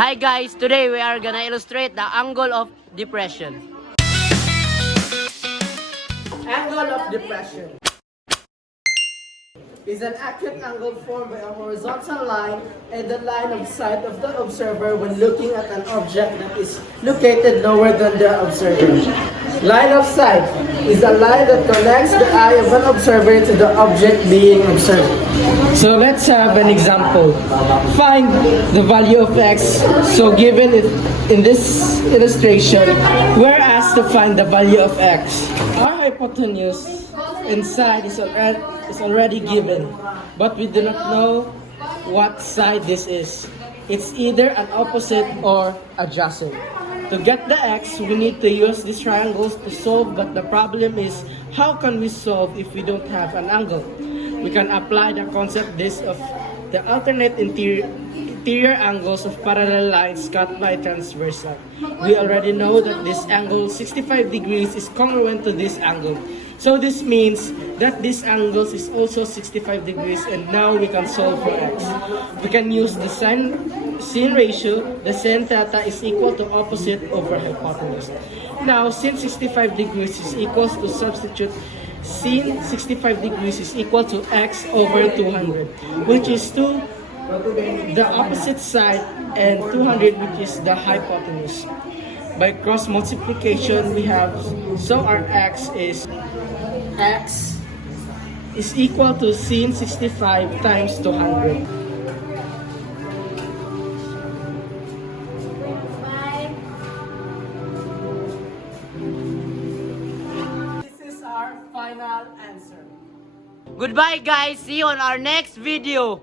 Hi guys, today we are gonna illustrate the angle of depression. Angle of depression is an acute angle formed by a horizontal line and the line of sight of the observer when looking at an object that is located lower than the observer. Line of sight is a line that connects the eye of an observer to the object being observed. So let's have an example. Find the value of x. So given it in this illustration, we're asked to find the value of x. Our hypotenuse inside is already given, but we do not know what side this is. It's either an opposite or adjacent. To get the x, we need to use these triangles to solve, but the problem is, how can we solve if we don't have an angle? We can apply the concept of the alternate interior angles of parallel lines cut by transversal. We already know that this angle 65 degrees is congruent to this angle. So this means that this angle is also 65 degrees, and now we can solve for x. We can use the sin ratio. The sin theta is equal to opposite over hypotenuse. Now, sin 65 degrees is equals to substitute sin 65 degrees is equal to x over 200, which is to the opposite side, and 200, which is the hypotenuse. By cross multiplication, we have, so our x is equal to sin 65 times 200. This is our final answer. Goodbye guys, see you on our next video.